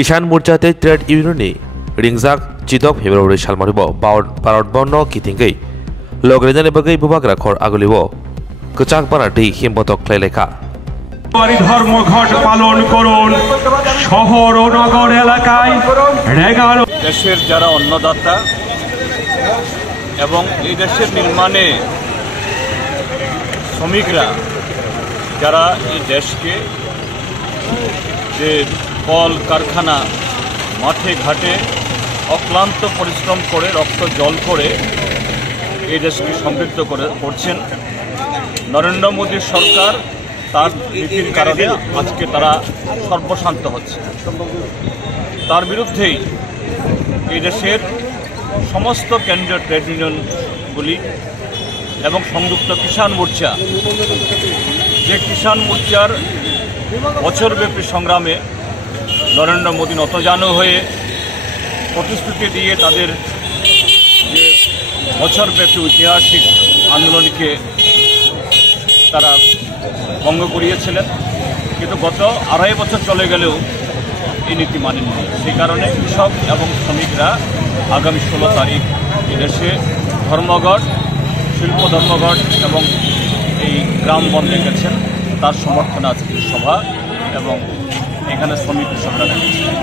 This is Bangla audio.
किसान मोर्चाते ट्रेड इउनियननि रिंजाक चिदक फेब्रुवारि सालमारिब भारत बन्द किथिंगै लगरेजानि बागै बुबाग्रा खर आगुलिब कचाक बारा दै हिमबतक ख्लायलेखा ধর্মঘট পালন করুন শহর ও নগর এলাকায় দেশের যারা অন্নদাতা এবং এই দেশের নির্মাণে শ্রমিকরা যারা এই দেশকে যে কল কারখানা মাঠে ঘাটে অক্লান্ত পরিশ্রম করে রক্ত জল করে এই দেশকে সমৃদ্ধ করছেন নরেন্দ্র মোদীর সরকার তার নীতির কারণে আজকে তারা সর্বশান্ত হচ্ছে। তার বিরুদ্ধেই এই দেশের সমস্ত কেন্দ্রীয় ট্রেড ইউনিয়নগুলি এবং সংযুক্ত কিষাণ মোর্চা, যে কিষাণ মোর্চার বছরব্যাপী সংগ্রামে নরেন্দ্র মোদী নতজানু হয়ে প্রতিশ্রুতি দিয়ে তাদের যে বছরব্যাপী ঐতিহাসিক আন্দোলনকে তারা ভঙ্গ করিয়েছিলেন, কিন্তু গত 2.5 বছর চলে গেলেও এই নীতি মানেননি। সেই কারণে কৃষক এবং শ্রমিকরা আগামী 16 তারিখ এদেশে ধর্মঘট, শিল্প ধর্মঘট এবং এই গ্রাম বন্ধ রেখেছেন। তার সমর্থনে আজকের সভা এবং এখানে শ্রমিক কৃষকরা রেখেছেন।